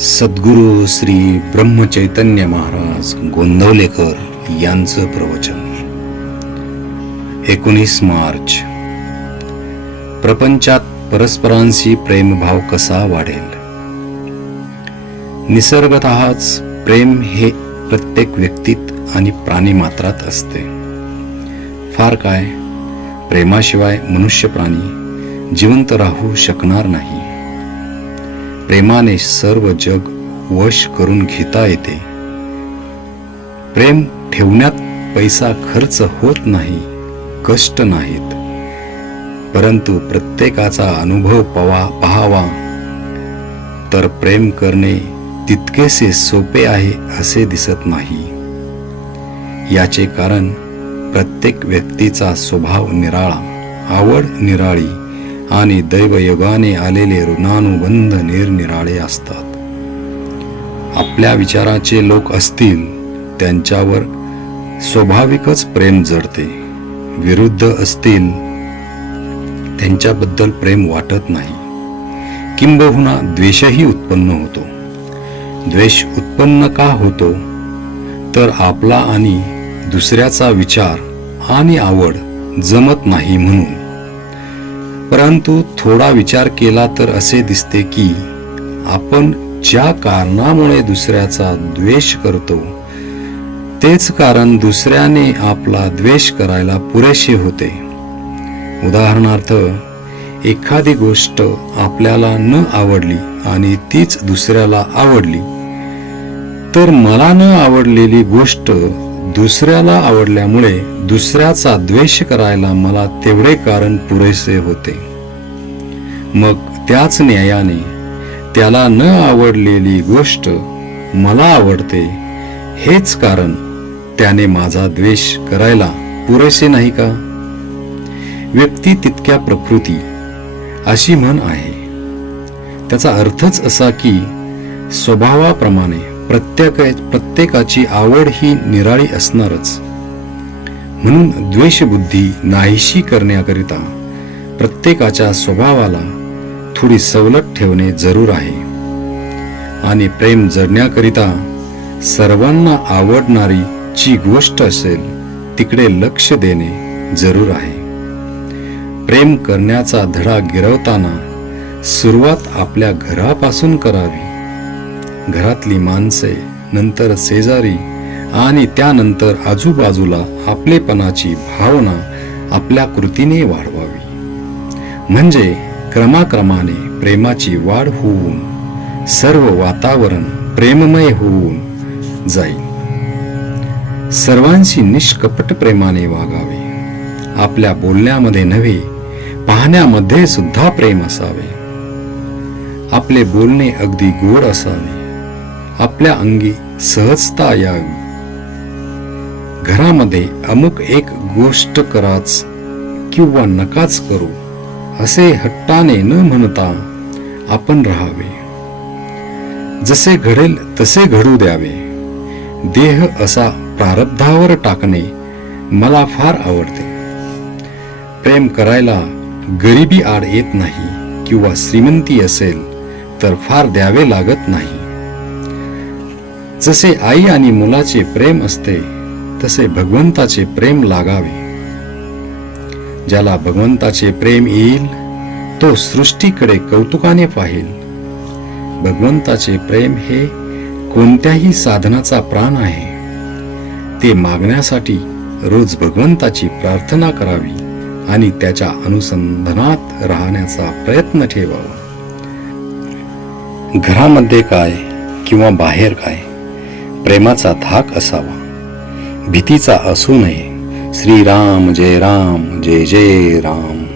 सद्गुरू श्री ब्रह्मचैतन्य महाराज गोंदवलेकर यांचं प्रवचन 19 मार्च. प्रपंचात परस्परांशी प्रेमभाव कसा वाढेल? निसर्गतःच प्रेम हे प्रत्येक व्यक्तीत आणि प्राणीमात्रात असते. फार काय, प्रेमाशिवाय मनुष्य प्राणी जिवंत राहू शकणार नाही. प्रेमाने सर्व जग वश करून घेता येते. प्रेम ठेवण्यात पैसा खर्च होत नाही, कष्ट नाहीत. परंतु प्रत्येकाचा अनुभव पाहावा तर प्रेम करणे तितकेसे सोपे आहे असे दिसत नाही. याचे कारण प्रत्येक व्यक्तीचा स्वभाव निराळा, आवड निराळी आणि दैवयोगाने आलेले ऋणानुबंध निरनिराळे असतात. आपल्या विचाराचे लोक असतील त्यांच्यावर स्वाभाविकच प्रेम जडते. विरुद्ध असतील त्यांच्याबद्दल प्रेम वाटत नाही. किंबहुना द्वेषही उत्पन्न होतो. द्वेष उत्पन्न का होतो? तर आपला आणि दुसऱ्याचा विचार आणि आवड जमत नाही म्हणून. परंतु थोडा विचार केला तर असे दिसते की आपण ज्या कारणामुळे दुसऱ्याचा द्वेष करतो तेच कारण दुसऱ्याने आपला द्वेष करायला पुरेसे होते. उदाहरणार्थ, एखादी गोष्ट आपल्याला न आवडली आणि तीच दुसऱ्याला आवडली, तर मला न आवडलेली गोष्ट दुसऱ्याला आवडल्यामुळे दुसऱ्याचा द्वेष करायला मला तेवढे कारण पुरेसे होते. मग त्याच न्यायाने त्याला न आवडलेली गोष्ट मला आवडते, हेच कारण त्याने माझा द्वेष करायला पुरेसे नाही का? व्यक्ती तितक्या प्रकृती अशी म्हण आहे. त्याचा अर्थच असा की स्वभावाप्रमाणे प्रत्येकाची आवड ही निराळी असणारच. म्हणून द्वेषबुद्धी नाहीशी करण्याकरिता प्रत्येकाच्या स्वभावाला थोडी सवलत ठेवणे जरूर आहे. आणि प्रेम जडण्याकरिता सर्वांना आवडणारी जी गोष्ट असेल तिकडे लक्ष देणे जरूर आहे. प्रेम करण्याचा धडा गिरवताना सुरुवात आपल्या घरापासून करावी. घरातली माणसे, नंतर शेजारी आणि त्यानंतर आजूबाजूला आपलेपणाची भावना आपल्या कृतीने वाढवावी. म्हणजे क्रमाक्रमाने प्रेमाची वाढ होऊन सर्व वातावरण प्रेममय होऊन जाईल. सर्वांशी निष्कपट प्रेमाने वागावे. आपल्या बोलण्यामध्ये नव्हे, पाहण्यामध्ये सुद्धा प्रेम असावे. आपले बोलणे अगदी गोड असावे. आपल्या अंगी सहजता यावी. घरामध्ये अमुक एक गोष्ट कराच किंवा नकाच करू असे हट्टाने न म्हणता आपण राहावे. जसे घडेल तसे घडू द्यावे. देह असा प्रारब्धावर टाकणे मला फार आवडते. प्रेम करायला गरिबी आड येत नाही किंवा श्रीमंती असेल तर फार द्यावे लागत नाही. जसे आई आणि मुलाचे प्रेम असते तसे भगवंताचे प्रेम लागावे. ज्याला भगवंताचे प्रेम येईल तो सृष्टीकडे कौतुकाने पाहिल. भगवंताचे प्रेम हे कोणत्याही साधनाचा प्राण आहे. ते मागण्यासाठी रोज भगवंताची प्रार्थना करावी आणि त्याच्या अनुसंधानात राहण्याचा प्रयत्न ठेवावा. घरामध्ये काय किंवा बाहेर काय, प्रेमाचा धाक असावा. भीतीचा असू नये. श्रीराम जय राम, जय जय राम.